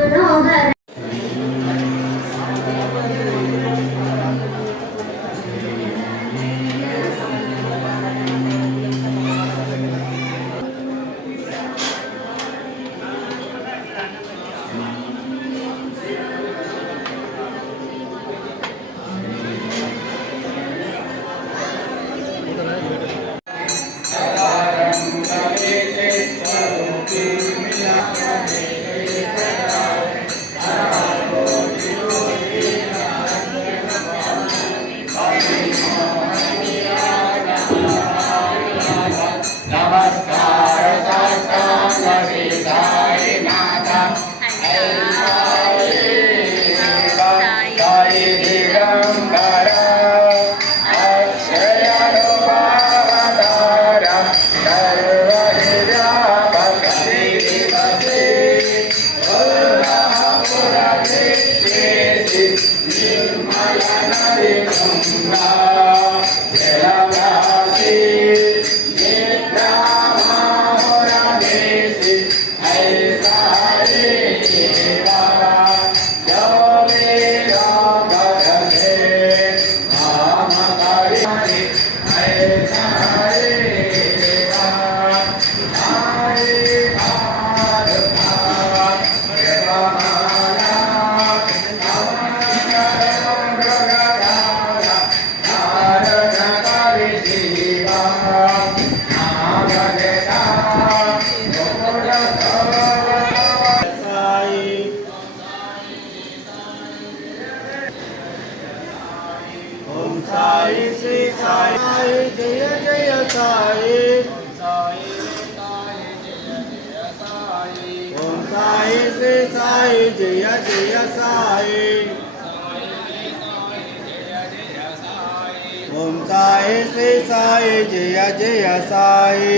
മനോഹര సాయి శ్రీ సాయి సాయి జయ జయ సాయి ఓం సాయి శ్రీ సాయి జయ జయ సాయి ఓం సాయి శ్రీ సాయి జయ జయ సాయి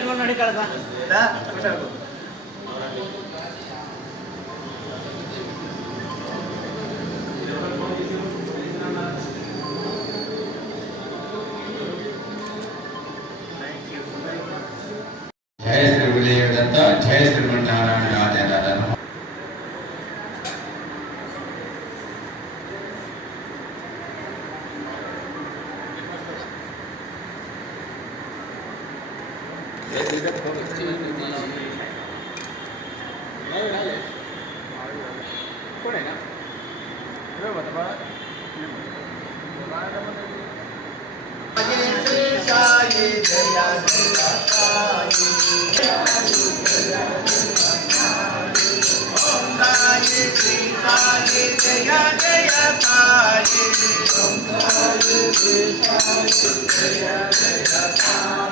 ఓం జయ कोण आहे ना बरोबर Yeah.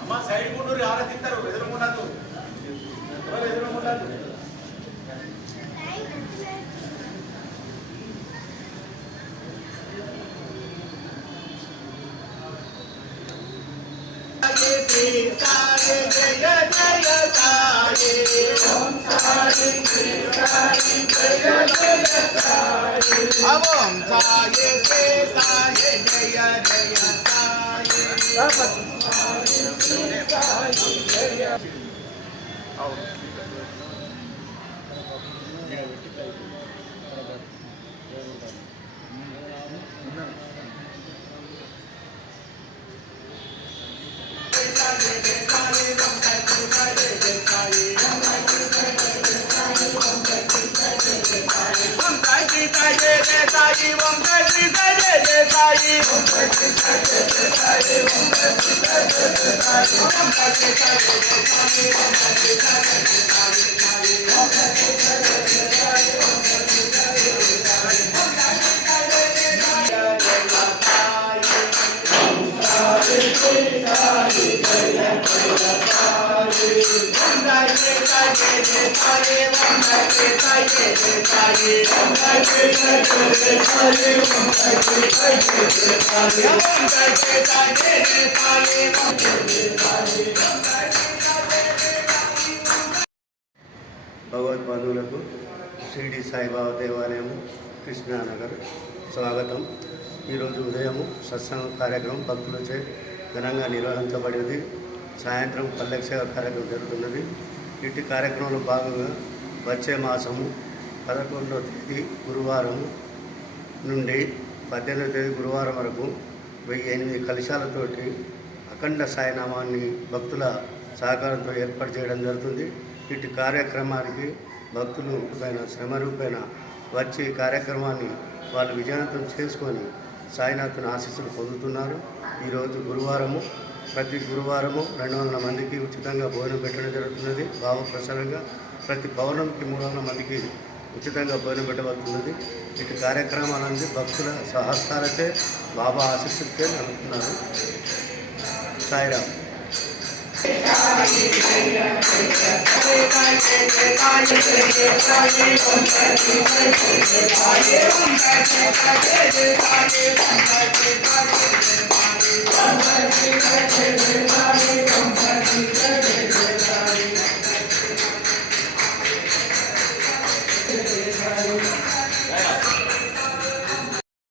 అమ్మా సైడ్ ముందు ఆలోచిస్తారు ఎదురు ముందు Avom Saye Se Saye Jaya Jaya Saye. Avom Saye Se Saye Jaya Jaya Saye. Hare భగవద్బంధువులకు Shirdi Saibaba దేవాలయము కృష్ణానగర్ స్వాగతం. ఈరోజు ఉదయం సత్సంగ కార్యక్రమం భక్తులచే ఘనంగా నిర్వహించబడింది. సాయంత్రం పల్లెక్ష కార్యక్రమం జరుగుతున్నది. ఇటు కార్యక్రమంలో భాగంగా వచ్చే మాసము పదకొండవ తేదీ గురువారం నుండి పద్దెనిమిదవ తేదీ గురువారం వరకు వెయ్యి ఎనిమిది కలశాలతోటి అఖండ సాయినామాన్ని భక్తుల సహకారంతో ఏర్పాటు చేయడం జరుగుతుంది. ఇటు కార్యక్రమానికి భక్తులు పైన శ్రమ రూపేణ వచ్చి కార్యక్రమాన్ని వాళ్ళు విజయవంతం చేసుకొని సాయినాథుని ఆశీస్సులు పొందుతున్నారు. ఈరోజు గురువారము ప్రతి గురువారము రెండు వందల మందికి ఉచితంగా భోజనం పెట్టడం జరుగుతున్నది. భావప్రసారంగా ప్రతి పౌర్ణమికి మూడు వందల మందికి ఉచితంగా భోజనం పెట్టబడుతున్నది. ఇటు కార్యక్రమాలన్నీ భక్తుల సహస్రాలచే బాబా ఆశీస్సులతో నడుపుతున్నారు. సాయిరామ్.